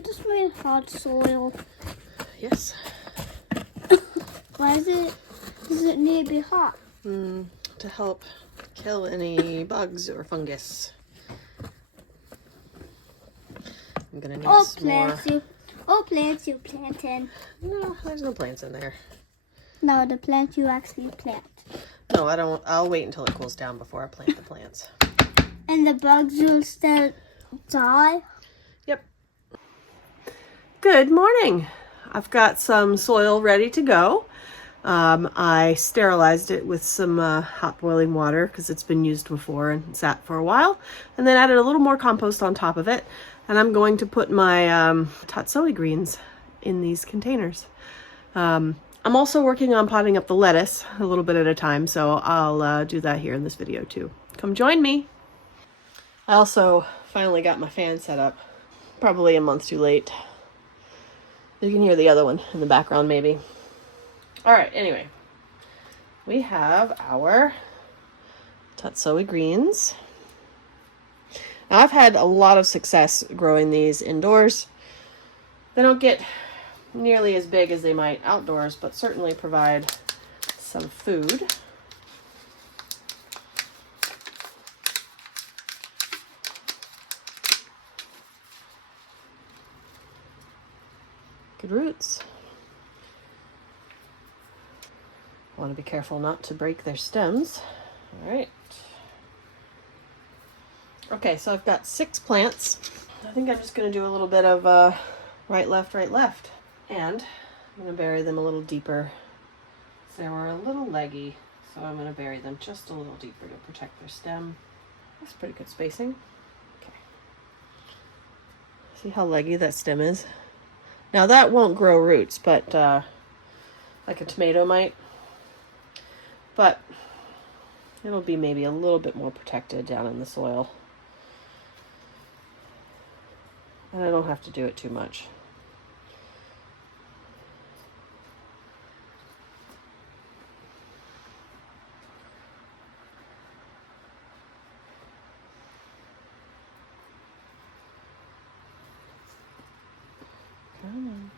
Is this really hard soil? Yes. Why does it need to be hot? To help kill any bugs or fungus. I'm gonna need some more. Plants you planting. No, there's no plants in there. No, the plants you actually plant. No, I don't. I'll wait until it cools down before I plant the plants. And the bugs will still die? Yep. Good morning. I've got some soil ready to go. I sterilized it with some hot boiling water because it's been used before and sat for a while, and then added a little more compost on top of it. And I'm going to put my tatsoi greens in these containers. I'm also working on potting up the lettuce a little bit at a time, so I'll do that here in this video too. Come join me. I also finally got my fan set up, probably a month too late. You can hear the other one in the background maybe. All right, anyway, we have our tatsoi greens. Now, I've had a lot of success growing these indoors. They don't get nearly as big as they might outdoors, but certainly provide some food. Good roots. I want to be careful not to break their stems. All right. Okay, so I've got 6 plants. I think I'm just going to do a little bit of right, left, right, left. And I'm going to bury them a little deeper. So they were a little leggy, so I'm going to bury them just a little deeper to protect their stem. That's pretty good spacing. Okay. See how leggy that stem is? Now that won't grow roots, but like a tomato might. But it'll be maybe a little bit more protected down in the soil. And I don't have to do it too much. Come on.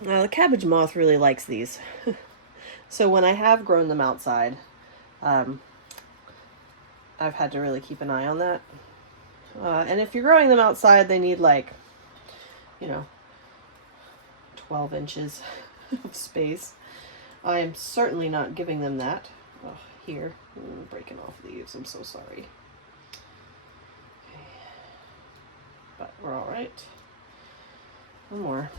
Go. Now the cabbage moth really likes these. So when I have grown them outside, I've had to really keep an eye on that. And if you're growing them outside, they need like, 12 inches of space. I am certainly not giving them that. Oh, here, I'm breaking off leaves. I'm so sorry. Okay. But we're all right. One more.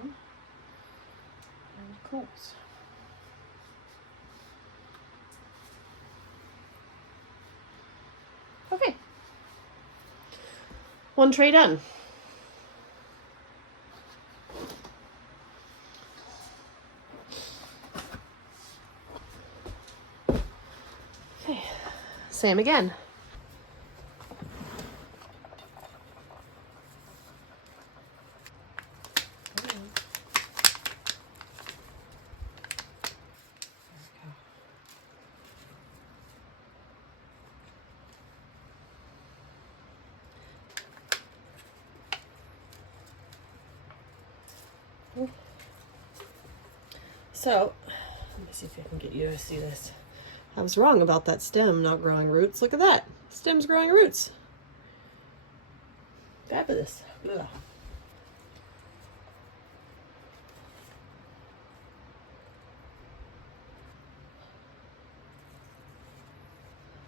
Okay, and close. Okay. One tray done. Okay, same again. So, let me see if I can get you to see this. I was wrong about that stem not growing roots. Look at that. Stem's growing roots. Fabulous. Ugh.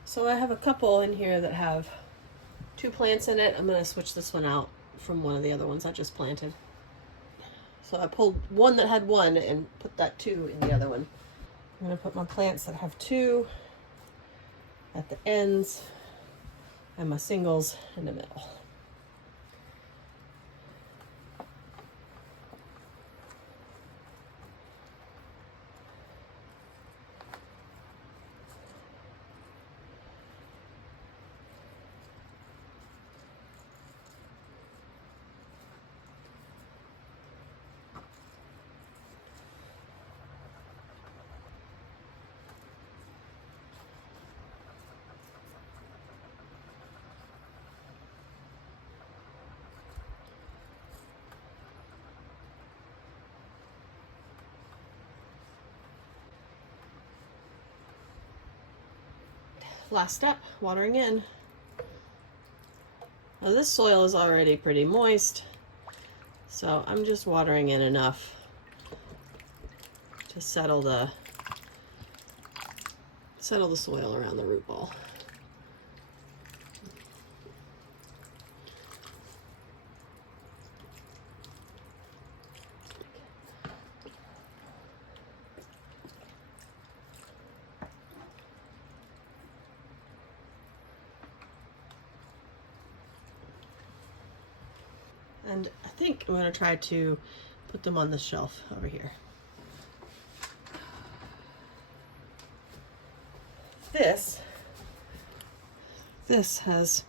So I have a couple in here that have 2 plants in it. I'm going to switch this one out from one of the other ones I just planted. So I pulled one that had 1 and put that 2 in the other one. I'm going to put my plants that have 2 at the ends and my singles in the middle. Last step, watering in. Now this soil is already pretty moist, so I'm just watering in enough to settle the soil around the root ball. And I think I'm going to try to put them on the shelf over here. This has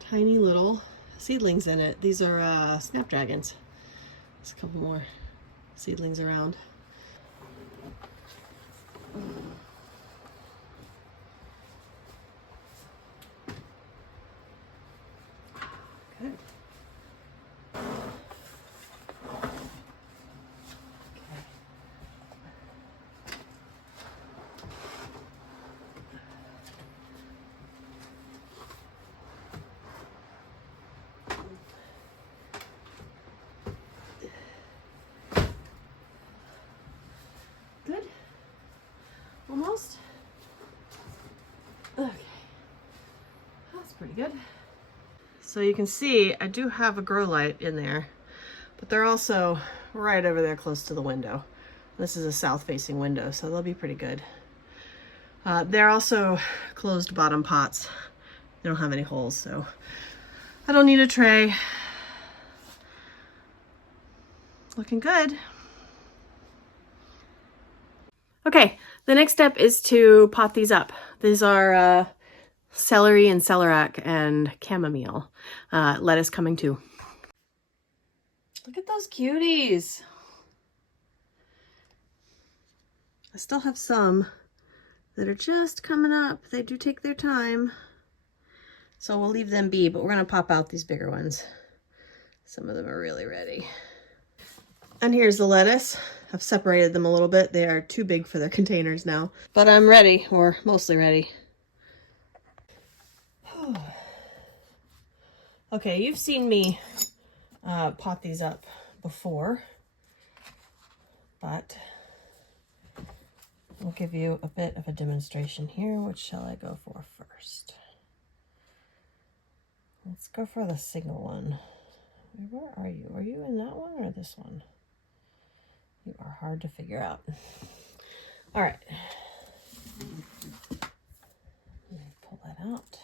tiny little seedlings in it. These are snapdragons. There's a couple more seedlings around. Okay. Good. Almost. Okay. That's pretty good. So you can see I do have a grow light in there, but they're also right over there close to the window. This is a south-facing window, so they'll be pretty good. They're also closed bottom pots. They don't have any holes, so I don't need a tray. Looking good. Okay, the next step is to pot these up. These are celery and celeriac and chamomile. Lettuce coming too. Look at those cuties. I still have some that are just coming up. They do take their time. So we'll leave them be, but we're gonna pop out these bigger ones. Some of them are really ready. And here's the lettuce. I've separated them a little bit. They are too big for their containers now, but I'm ready, or mostly ready. Okay, you've seen me pot these up before, but I'll give you a bit of a demonstration here. Which shall I go for first? Let's go for the single one. Where are you? Are you in that one or this one? You are hard to figure out. All right. Pull that out.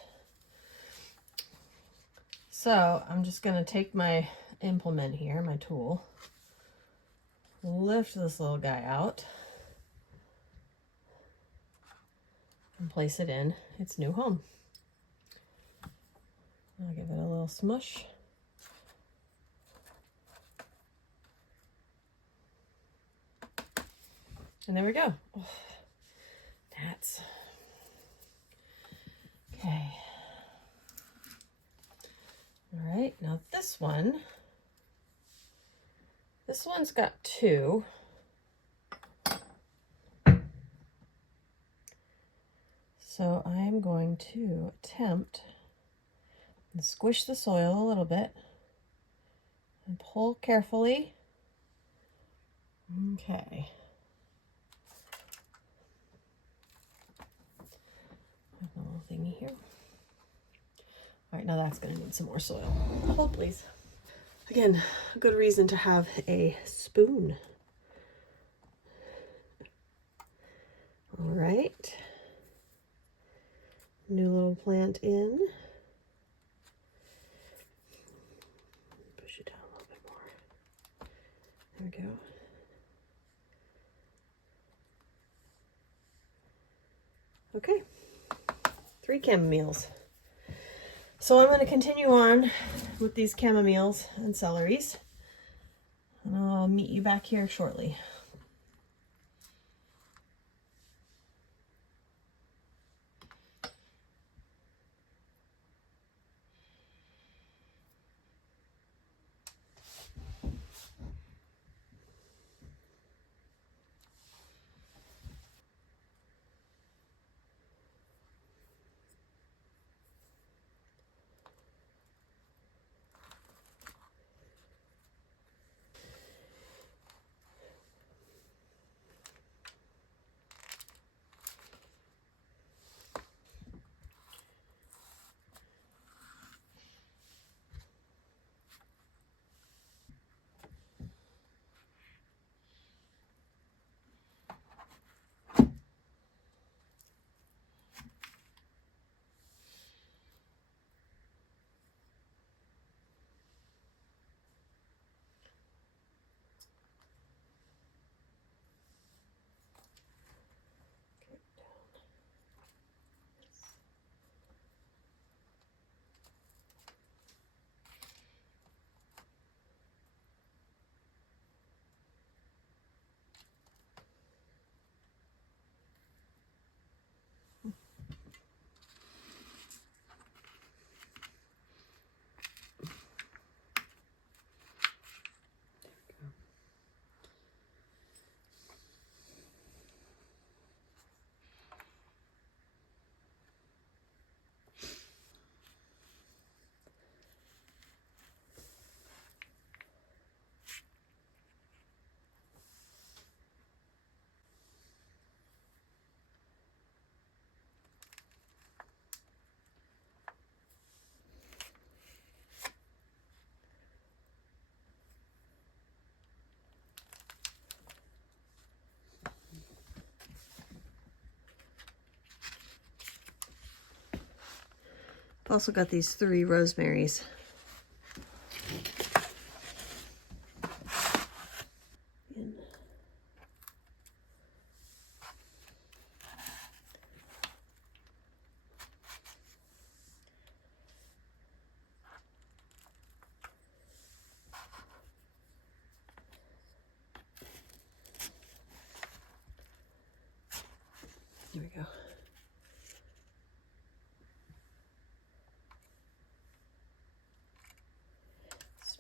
So I'm just going to take my implement here, my tool, lift this little guy out, and place it in its new home. I'll give it a little smush. And there we go. Oh, that's okay. All right, now this one's got two. So I'm going to attempt and squish the soil a little bit and pull carefully. Okay. Have a little thingy here. All right, now that's going to need some more soil. Hold, please. Again, a good reason to have a spoon. All right. New little plant in. Push it down a little bit more. There we go. Okay, 3 chamomiles. So I'm going to continue on with these chamomiles and celeries, and I'll meet you back here shortly. I've also got these 3 rosemaries. There we go.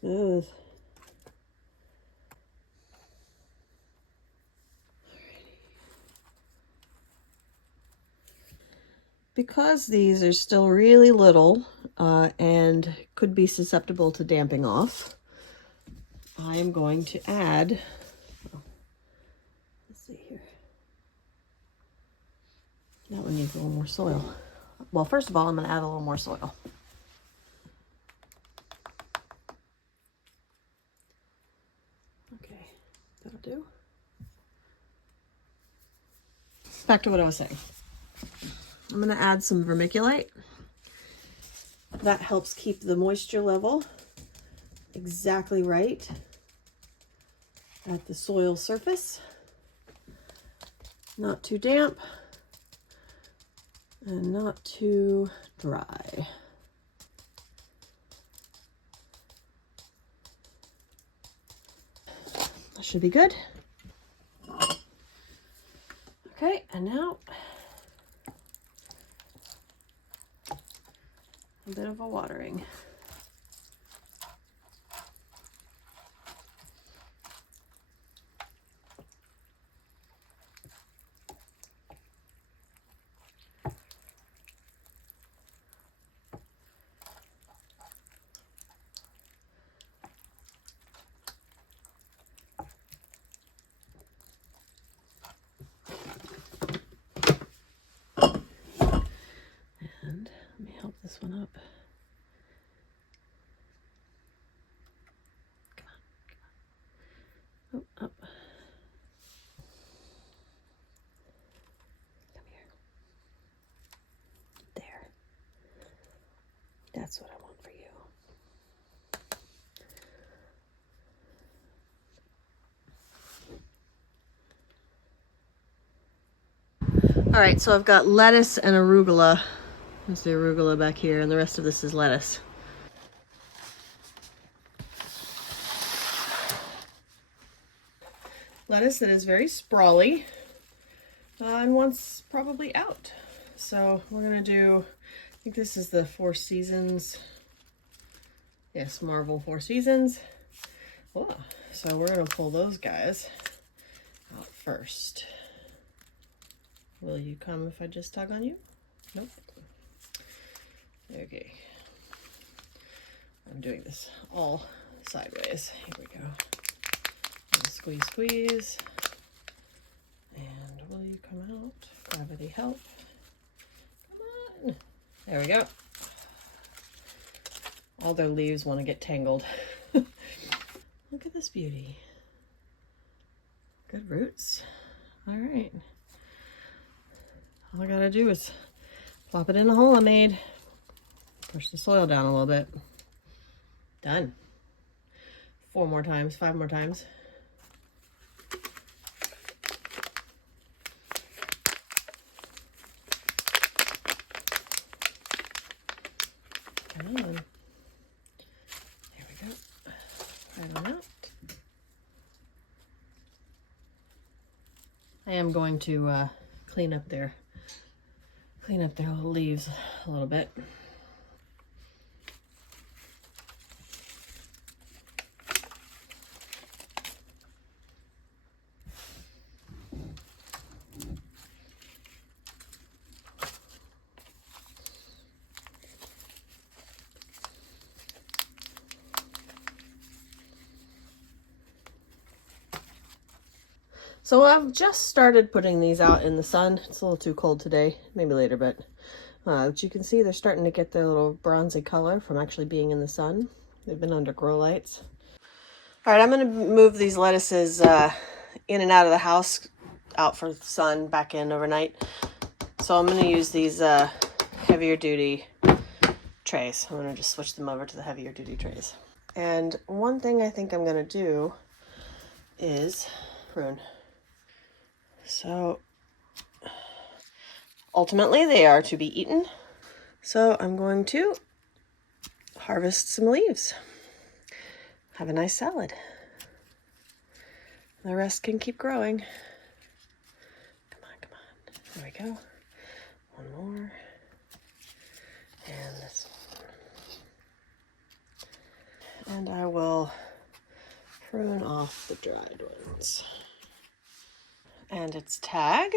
Smooth. Because these are still really little and could be susceptible to damping off, I am going to add, let's see here. That one needs a little more soil. Well, first of all, I'm going to add a little more soil. Okay, that'll do. Back to what I was saying. I'm going to add some vermiculite. That helps keep the moisture level exactly right at the soil surface. Not too damp and not too dry. That should be good. Okay, and now a bit of a watering. And let me help this one up. Come on, come on. Oh, up. Come here. There. That's what I want for you. All right, so I've got lettuce and arugula. There's the arugula back here, and the rest of this is lettuce. Lettuce that is very sprawly and wants probably out. So we're gonna do, I think this is the Four Seasons. Yes, Marvel Four Seasons. Whoa. So we're gonna pull those guys out first. Will you come if I just tug on you? Nope. Okay. I'm doing this all sideways. Here we go. Squeeze, squeeze. And will you come out? Gravity help. Come on. There we go. All their leaves want to get tangled. Look at this beauty. Good roots. All right. All I gotta do is plop it in the hole I made. Push the soil down a little bit. Done. 4 more times, 5 more times. Come on. There we go. Right on out. I am going to clean up their little leaves a little bit. So I've just started putting these out in the sun. It's a little too cold today, maybe later, but you can see they're starting to get their little bronzy color from actually being in the sun. They've been under grow lights. All right, I'm going to move these lettuces in and out of the house, out for the sun, back in overnight. So I'm going to use these heavier duty trays. I'm gonna just switch them over to the heavier duty trays. And one thing I think I'm gonna do is prune. So ultimately they are to be eaten. So I'm going to harvest some leaves. Have a nice salad. The rest can keep growing. Come on, come on. There we go. One more. And this one. And I will prune off the dried ones. And its tag.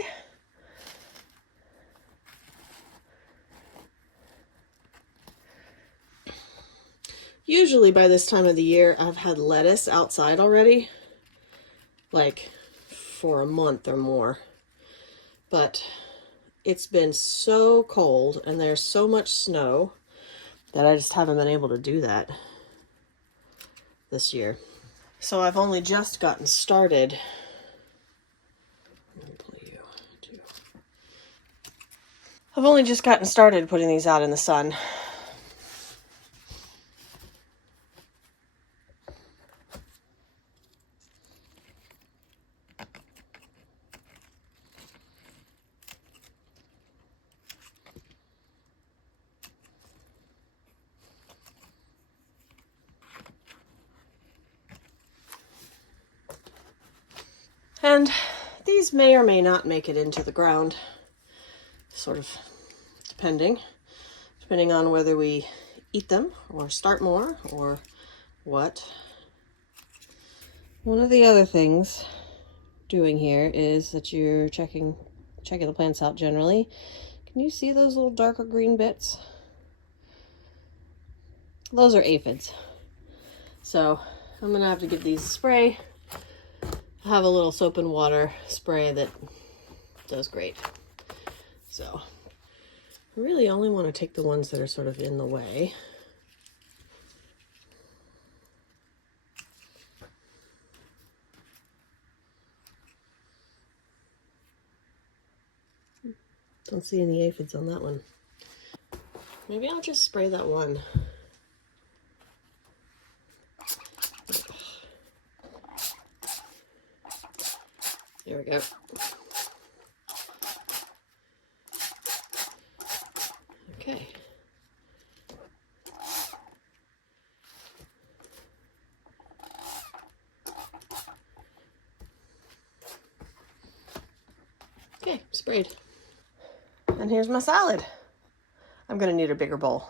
Usually by this time of the year, I've had lettuce outside already, like for a month or more. But it's been so cold and there's so much snow that I just haven't been able to do that this year. So I've only just gotten started. I've only just gotten started putting these out in the sun. And these may or may not make it into the ground, sort of depending on whether we eat them or start more or what. One of the other things doing here is that you're checking the plants out generally. Can you see those little darker green bits? Those are aphids. So I'm gonna have to give these a spray. I have a little soap and water spray that does great. So I really only want to take the ones that are sort of in the way. Don't see any aphids on that one. Maybe I'll just spray that one. There we go. Okay. Okay, sprayed. And here's my salad. I'm gonna need a bigger bowl.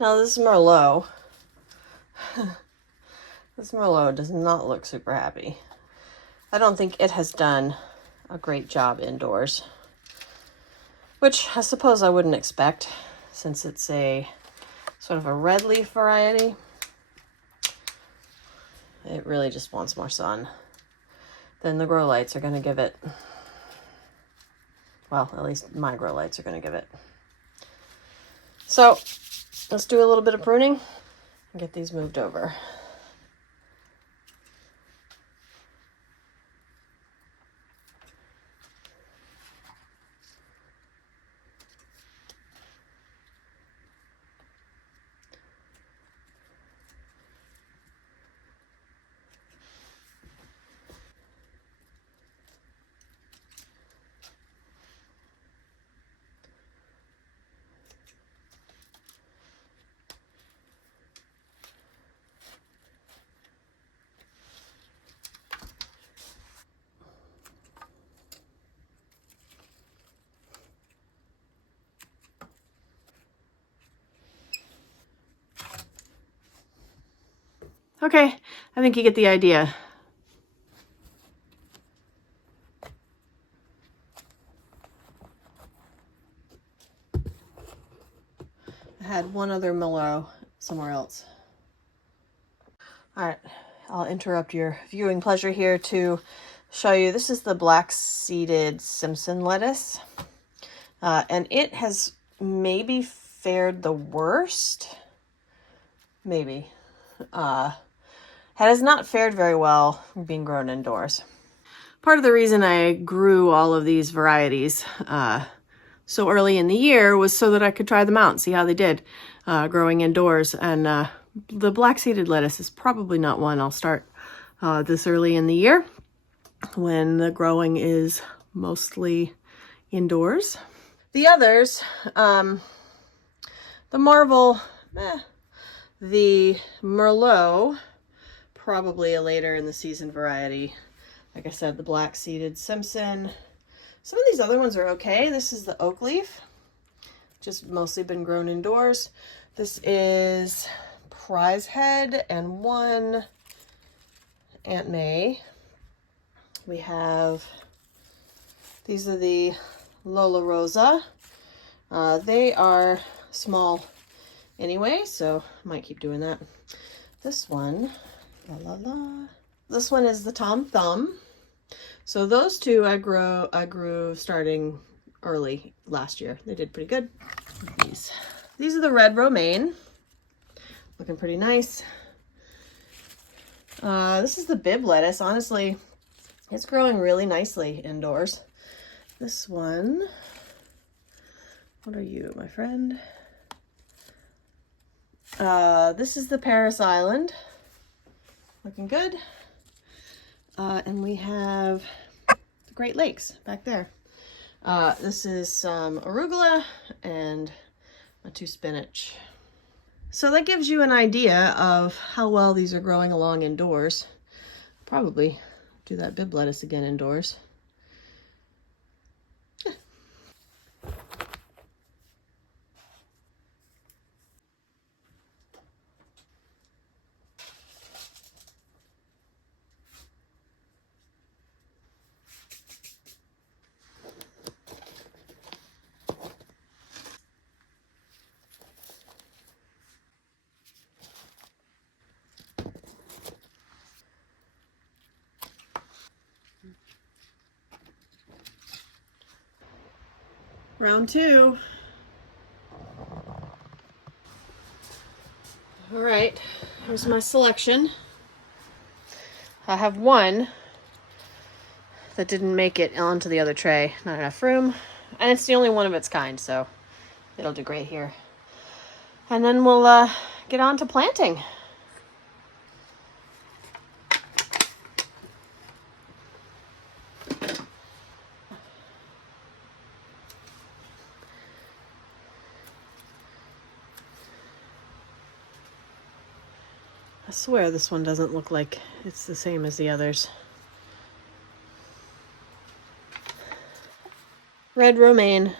Now this Merlot, this Merlot does not look super happy. I don't think it has done a great job indoors, which I suppose I wouldn't expect since it's a sort of a red leaf variety. It really just wants more sun. Then the grow lights are going to give it, well, at least my grow lights are going to give it. So let's do a little bit of pruning and get these moved over. Okay, I think you get the idea. had one other Merlot somewhere else. All right, I'll interrupt your viewing pleasure here to show you. This is the black-seeded Simpson lettuce. And it has maybe fared the worst. Maybe. Has not fared very well being grown indoors. Part of the reason I grew all of these varieties so early in the year was so that I could try them out and see how they did growing indoors. And the black-seeded lettuce is probably not one I'll start this early in the year when the growing is mostly indoors. The others, the Marvel, the Merlot, probably a later in the season variety. Like I said, the black-seeded Simpson. Some of these other ones are okay. This is the oak leaf, just mostly been grown indoors. This is Prize Head and one Aunt May. We have, these are the Lola Rosa. They are small anyway, so I might keep doing that. This one, This one is the Tom Thumb. So those two I grew starting early last year. They did pretty good. These are the red romaine. Looking pretty nice. This is the bib lettuce. Honestly, it's growing really nicely indoors. This one, what are you, my friend? This is the Paris Island. Looking good. And we have the Great Lakes back there. This is some arugula and my 2 spinach. So that gives you an idea of how well these are growing along indoors. Probably do that bib lettuce again indoors. Round 2. All right, here's my selection. I have one that didn't make it onto the other tray. Not enough room. And it's the only one of its kind, so it'll do great here. And then we'll get on to planting. I swear this one doesn't look like it's the same as the others. Red romaine.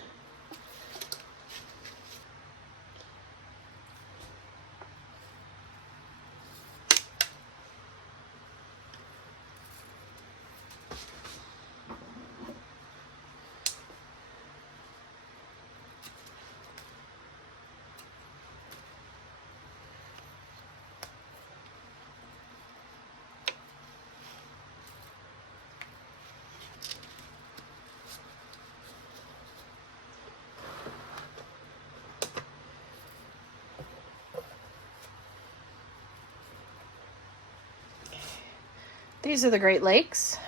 These are the Great Lakes.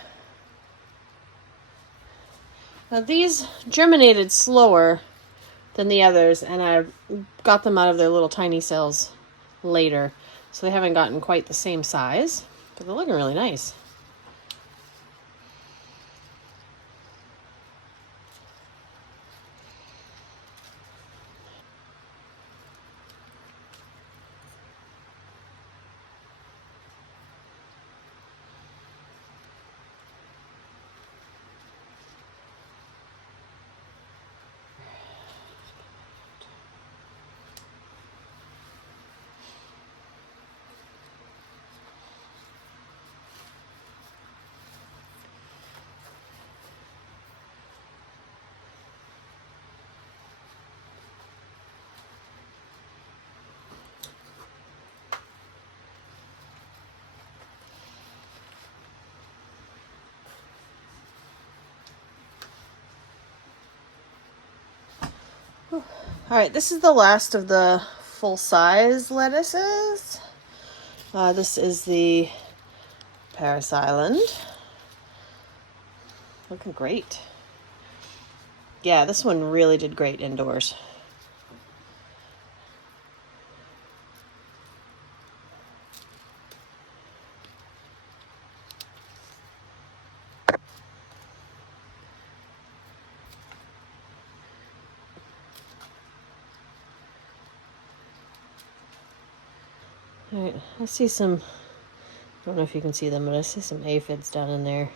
Now these germinated slower than the others, and I got them out of their little tiny cells later, so they haven't gotten quite the same size, but they're looking really nice. All right, this is the last of the full-size lettuces. This is the Paris Island. Looking great. Yeah, this one really did great indoors. All right, I see some, I don't know if you can see them, but I see some aphids down in there.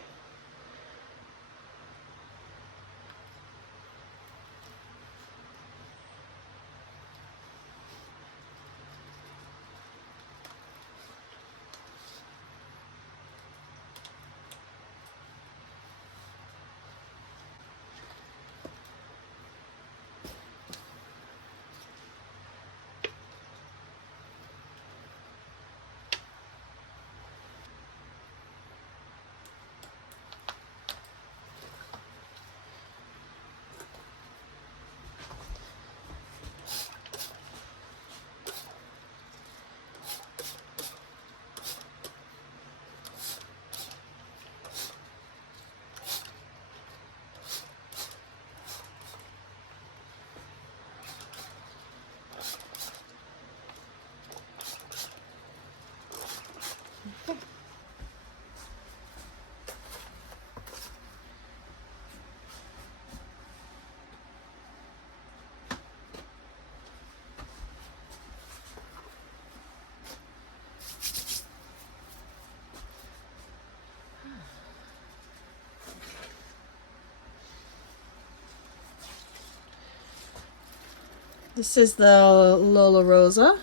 This is the Lola Rosa.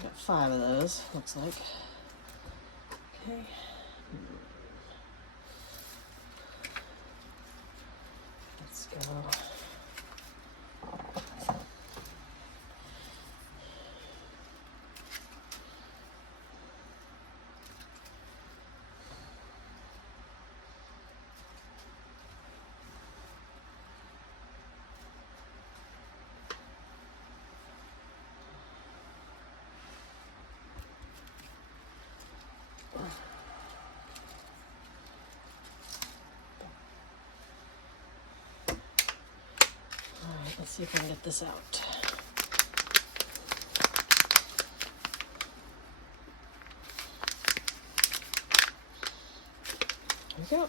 Got 5 of those, looks like. Okay. Let's go. Let's see if I can get this out. There we go.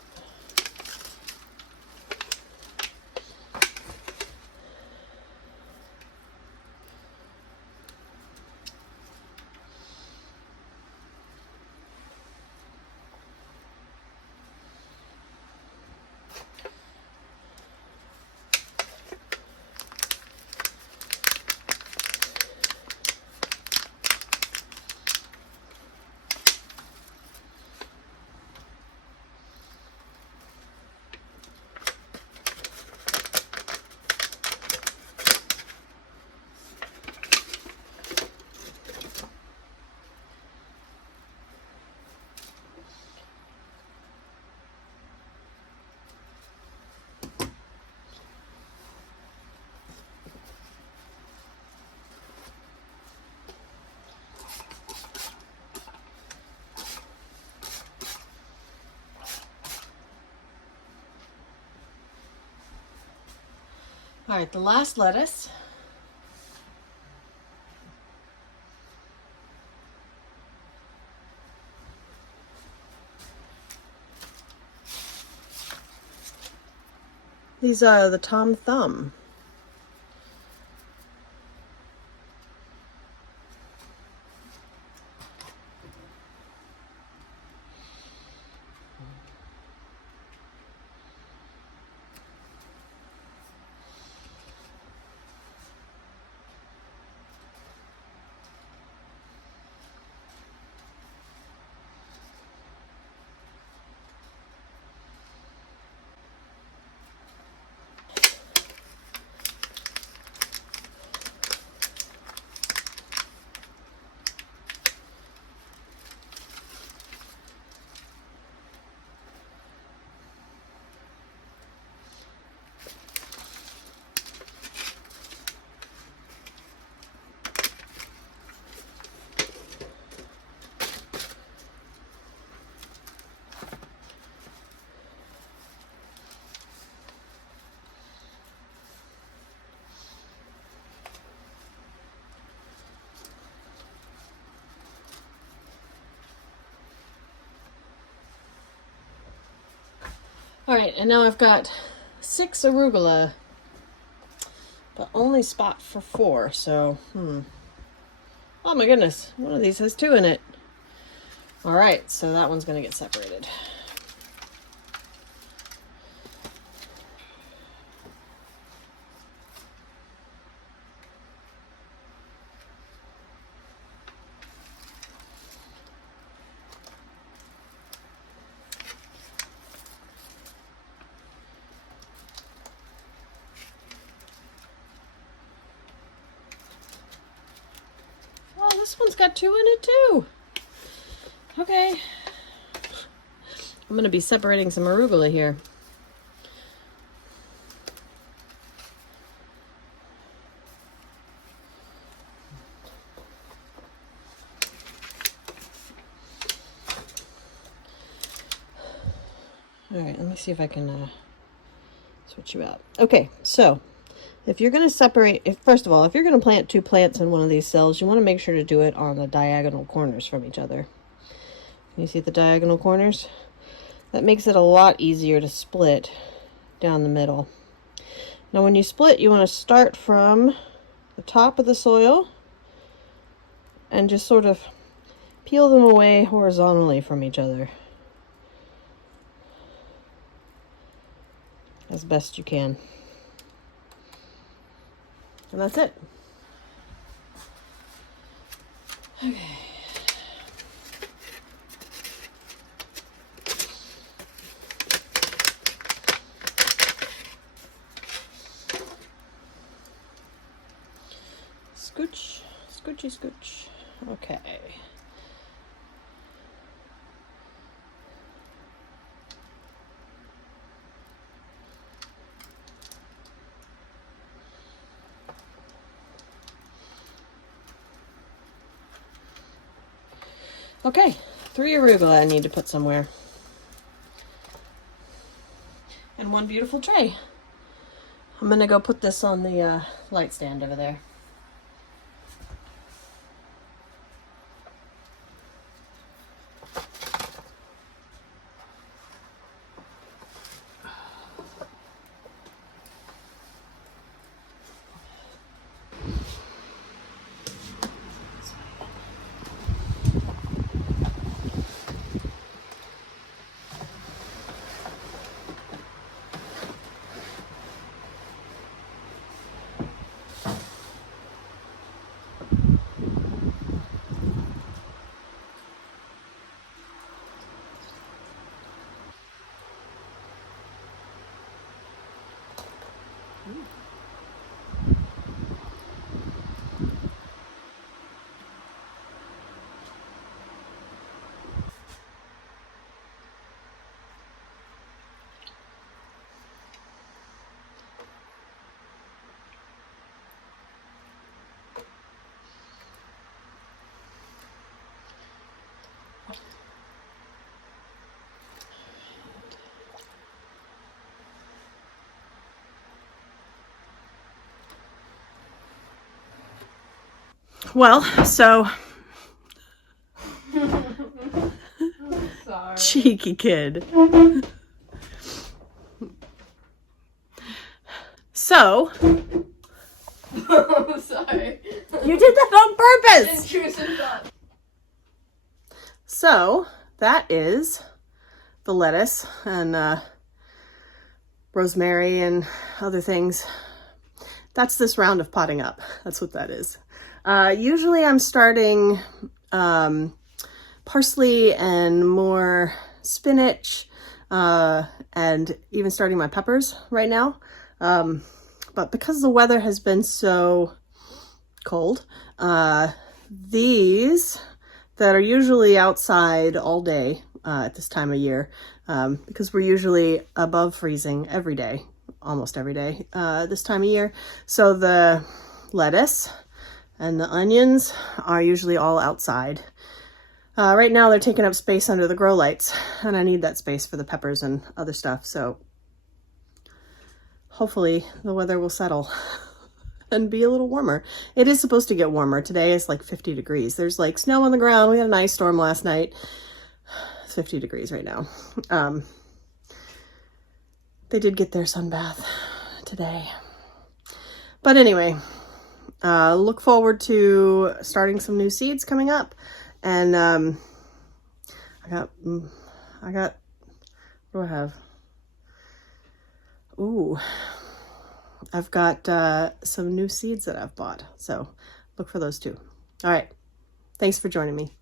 All right, the last lettuce. These are the Tom Thumb. All right, and now I've got 6 arugula, but only spot for 4, so, Oh my goodness, one of these has 2 in it. All right, so that one's gonna get separated. This one's got 2 in it too. Okay. I'm going to be separating some arugula here. All right, let me see if I can switch you out. Okay, so if you're going to separate, first of all, if you're going to plant 2 plants in one of these cells, you want to make sure to do it on the diagonal corners from each other. You see the diagonal corners? That makes it a lot easier to split down the middle. Now when you split, you want to start from the top of the soil and just sort of peel them away horizontally from each other as best you can. And that's it. Okay. Scooch, scoochy, scooch. Okay. Okay, 3 arugula I need to put somewhere. And 1 beautiful tray. I'm gonna go put this on the light stand over there. Well, so Sorry. cheeky kid. So I'm sorry. you did that on purpose. Intrusive thought. So that is the lettuce and rosemary and other things. That's this round of potting up. That's what that is. Usually I'm starting parsley and more spinach and even starting my peppers right now. But because the weather has been so cold, these that are usually outside all day at this time of year, because we're usually above freezing every day, almost every day this time of year. So the lettuce and the onions are usually all outside. Right now they're taking up space under the grow lights, and I need that space for the peppers and other stuff. So hopefully the weather will settle and be a little warmer. It is supposed to get warmer. Today is like 50 degrees. There's like snow on the ground. We had an ice storm last night. It's 50 degrees right now. they did get their sun bath today. But anyway, look forward to starting some new seeds coming up. And I got, what do I have? Ooh, I've got some new seeds that I've bought. So look for those too. All right. Thanks for joining me.